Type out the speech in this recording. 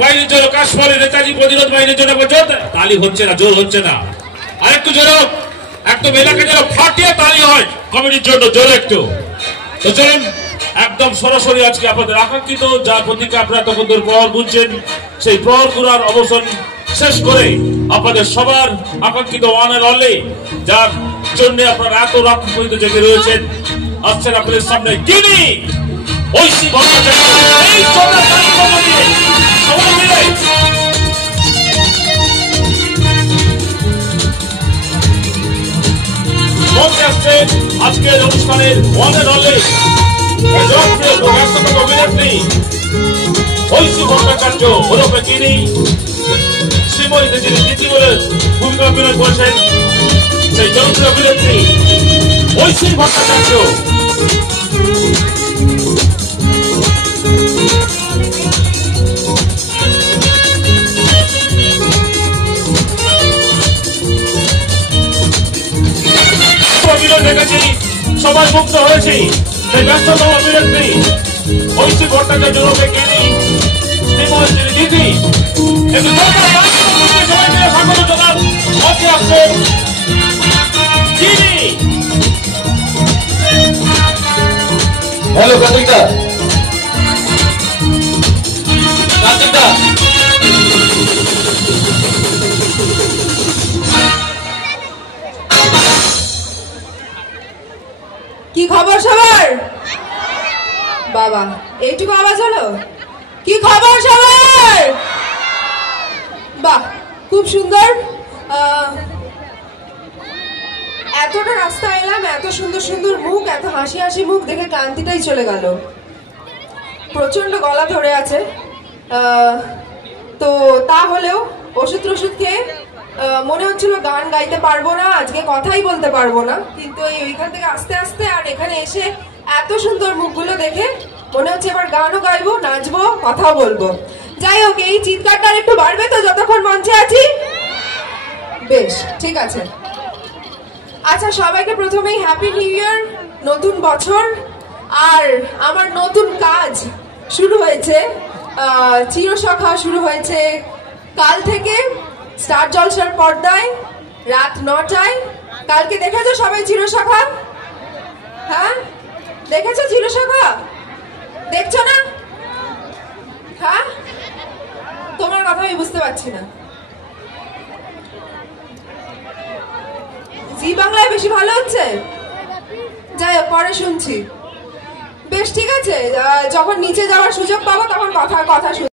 বাহিনীর জন্য কাশফলে নেতাজি প্রতিরোধ বাহিনীর জন্য তালি হচ্ছে না, জোর হচ্ছে না, আর একটু জোর একদম এলাকা যেন ফাটিয়ে তালি হয় কমিটির জন্য, জোর একটু। তো চলুন একদম সরাসরি আজকে আপনাদের আকাঙ্ক্ষিত যা প্রতীকে আপনারা তখন প্রহর বুঝছেন, সেই প্রহর গুলার অবসান শেষ করে আপনাদের সবার আকাঙ্ক্ষিত ওয়ান এন্ড অনলি যার জন্য আপনারা এত রাত পর্যন্ত জেগে রয়েছেন, আসছেন আপনাদের সামনে যিনি ঐশী ভট্টাচার্য। এই চোখের কাজকর্ম দিয়ে সবাই মিলে মঞ্চে আসছেন আজকের অনুষ্ঠানের ওয়ান এন্ড অনলি জনপ্রিয় ব্যস্ততম অভিনেত্রী ঐশী ভট্টাচার্য ওরফে যিনি শ্রীময়ীতে যিনি দিদি বলে ভূমিকা অভিনয় করেছেন, সেই জনপ্রিয় অভিনেত্রী ঐশী ভট্টাচার্য। অভিনয় দেখেছি, সবাই মুক্ত হয়েছি, সেই ব্যস্ততম অভিনেত্রী ঐশী ভট্টাচার্য ওরফে যিনি শ্রীময়ী যিনি দিদি। হ্যালো কার্তিকদা, কার্তিকদা কি খবর সবার? বাবা এইটুকু আওয়াজ হলো? কি খবর সবার? বাহ, খুব সুন্দর। এতটা রাস্তা এলাম, এত সুন্দর সুন্দর মুখ, এত হাসি হাসি মুখ দেখে ক্লান্তিটাই চলে গেল। প্রচন্ড গলা ধরে আছে, তো তা হলেও ওষুধ টষুধ খেয়ে মনে হচ্ছিল গান গাইতে পারবো না, আজকে কথাই বলতে পারবো না, কিন্তু ওইখান থেকে আস্তে আস্তে আর এখানে এসে এত সুন্দর মুখগুলো দেখে মনে হচ্ছে এবার গানও গাইবো, নাচবো, কথাও বলবো। যাই হোক, এই চিৎকারটা একটু বাড়বে তো যতক্ষণ মঞ্চে আছি? বেশ, ঠিক আছে। আচ্ছা, সবাইকে প্রথমেই হ্যাপি নিউ ইয়ার, নতুন বছর। আর আমার নতুন কাজ শুরু হয়েছে, চিরসখা শুরু হয়েছে কাল থেকে স্টার জলসার পর্দায় রাত 9টায়। কালকে দেখেছো সবাই চিরসখা? হ্যাঁ, দেখেছো চিরসখা? দেখছো না? হ্যাঁ, তোমার কথা আমি বুঝতে পারছি না। জি বাংলায় বেশি ভালো হচ্ছে? যাই হোক, পরে শুনছি। বেশ, ঠিক আছে, যখন নিচে যাওয়ার সুযোগ পাবো তখন কথা শুনছি।